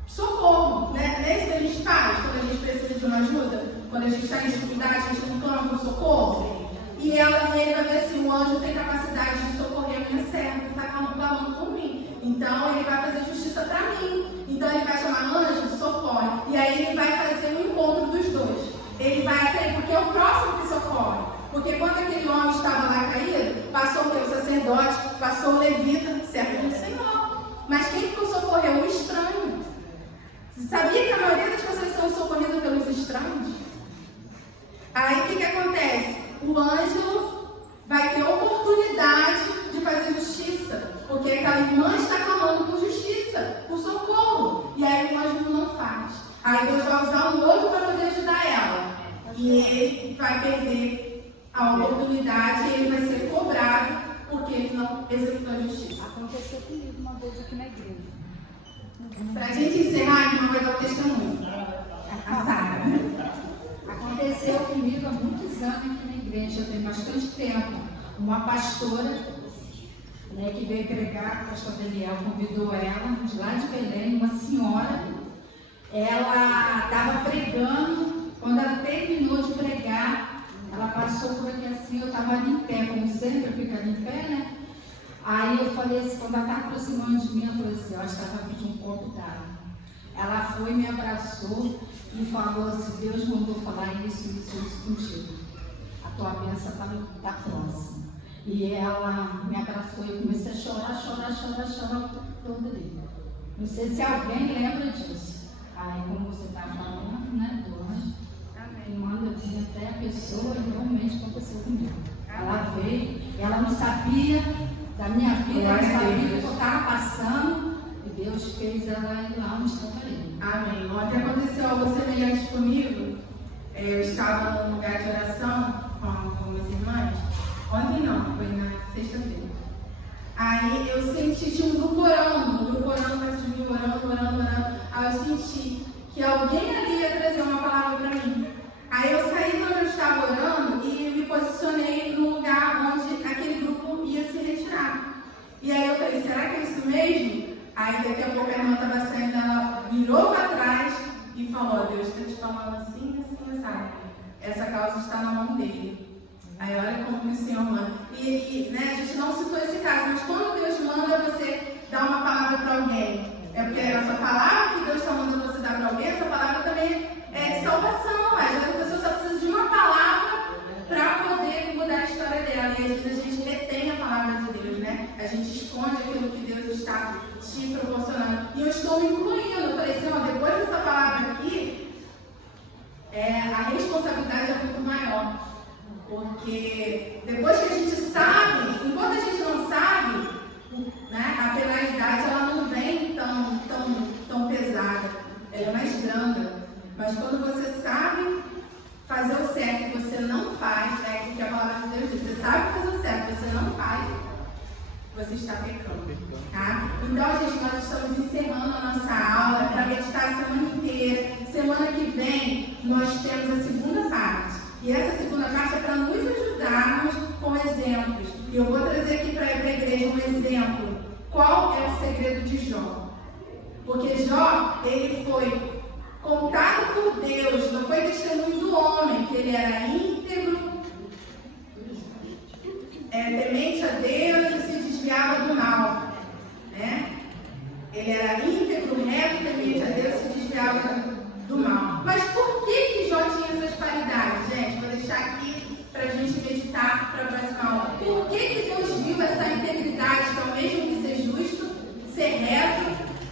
socorro, né? É isso que a gente faz quando a gente precisa de uma ajuda, quando a gente está em dificuldade, a gente não clama por socorro. E ele vai ver assim: o anjo tem capacidade de socorrer a minha serva, que está clamando por mim. Então ele vai fazer justiça para mim. Então ele vai chamar anjo, socorre. E aí ele vai fazer um encontro dos dois. Ele vai até, porque é o próximo que socorre. Porque quando aquele homem estava lá caído, passou o quê? O sacerdote, passou o levita, servo do Senhor. Mas quem que o socorreu? O estranho. Você sabia que a maioria das pessoas são socorridas pelos estranhos? Aí o que acontece? O anjo vai ter oportunidade de fazer justiça, porque aquela irmã está clamando por justiça, por socorro, e aí o anjo não faz. Aí Deus vai usar um outro para poder ajudar ela, e ele vai perder a oportunidade, e ele vai ser cobrado porque ele não executou a justiça. Aconteceu comigo uma vez aqui na igreja. Para a gente encerrar, a irmã vai dar o testemunho. A Sara. Aconteceu comigo há muitos anos aqui na igreja, tem bastante tempo. Uma pastora, né, que veio pregar, o pastor Daniel convidou ela, de lá de Belém, uma senhora. Ela estava pregando, quando ela terminou de pregar, ela passou por aqui assim, eu estava ali em pé, como sempre, eu fico ali em pé, né? Aí eu falei assim, quando ela estava aproximando de mim, eu falei assim, eu acho que ela vai pedir um copo d'água. Ela foi, me abraçou e falou assim, Deus mandou falar isso contigo. A tua bênção está próxima. E ela me abraçou e eu comecei a chorar toda ali. Não sei se alguém lembra disso. Aí, como você está falando, né, do anjo, ele manda vir até a pessoa e realmente aconteceu comigo. Ela veio, ela não sabia da minha vida, ela não sabia o que eu estava passando, e Deus fez ela ir lá onde estava ali. Amém. Ontem aconteceu algo semelhante comigo. Eu estava num lugar de oração com minhas irmãs. Ontem não, foi na sexta-feira. Aí eu senti, tinha um grupo orando perto de mim, orando. Aí eu senti que alguém ali ia trazer uma palavra para mim. Aí eu saí de onde eu estava orando e me posicionei no lugar onde aquele grupo ia se retirar. E aí eu falei, será que é isso mesmo? Aí daqui a pouco a irmã estava saindo, ela virou para trás e falou, Deus está te falando assim, sabe? Essa causa está na mão dele. Aí olha como que o Senhor manda. Né, a gente não citou esse caso, mas quando Deus manda você dar uma palavra para alguém, é porque essa palavra que Deus está mandando você dar para alguém, essa palavra também é de salvação. Às vezes a pessoa só precisa de uma palavra para poder mudar a história dela. E às vezes a gente retém a palavra de Deus, né? A gente esconde aquilo que Deus está te proporcionando. E eu estou me incluindo. Eu falei, Senhor, depois dessa palavra aqui, a responsabilidade é muito maior. Porque depois que a gente sabe, enquanto a gente não sabe, né, a penalidade ela não vem tão pesada, ela é mais branda. Mas quando você sabe fazer o certo e você não faz, né, porque a palavra de Deus diz, você sabe fazer o certo e você não faz, você está pecando. Tá? Então, gente, nós estamos encerrando a nossa aula para meditar a semana inteira. Semana que vem, nós temos a segunda parte. E essa segunda parte é para nos ajudarmos com exemplos. E eu vou trazer aqui para a igreja um exemplo. Qual é o segredo de Jó? Porque Jó, ele foi contado por Deus, não foi testemunho do homem, que ele era íntegro, temente a Deus e se desviava do mal. Né? Ele era íntegro, reto, temente a Deus e se desviava do mal. Mas por que Jó tinha essas qualidades, gente? Vou deixar aqui para a gente meditar para a próxima aula. Por que Deus viu essa integridade, que é o mesmo que ser justo, ser reto,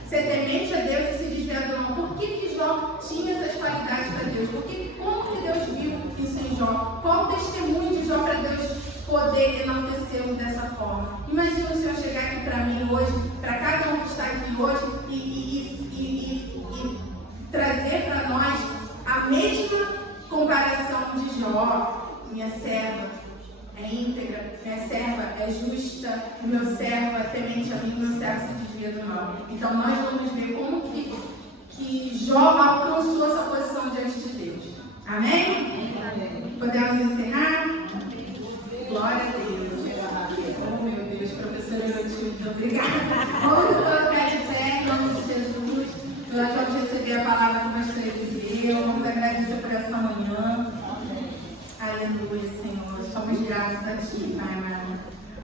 ser temente a Deus e se desviar do mal? Por que Jó tinha essas qualidades para Deus? Como que Deus viu isso em Jó? Qual o testemunho de Jó para Deus poder enaltecê-lo dessa forma? Imagina o Senhor chegar aqui para mim hoje, para cada um que está aqui hoje e trazer para nós a mesma comparação de Jó. Minha serva é íntegra, minha serva é justa, o meu servo é temente a mim, o meu servo se desvia do mal. Então nós vamos ver como que Jó alcançou essa posição diante de Deus. Amém? Podemos encerrar? Glória a Deus. Oh meu Deus, professora Elotilde, obrigada. Vamos colocar de pé em nome de Jesus. Nós vamos receber a palavra que o pastor Eliseu. Vamos agradecer por essa manhã. Aleluia, Senhor. Somos gratos a Ti, Pai amado.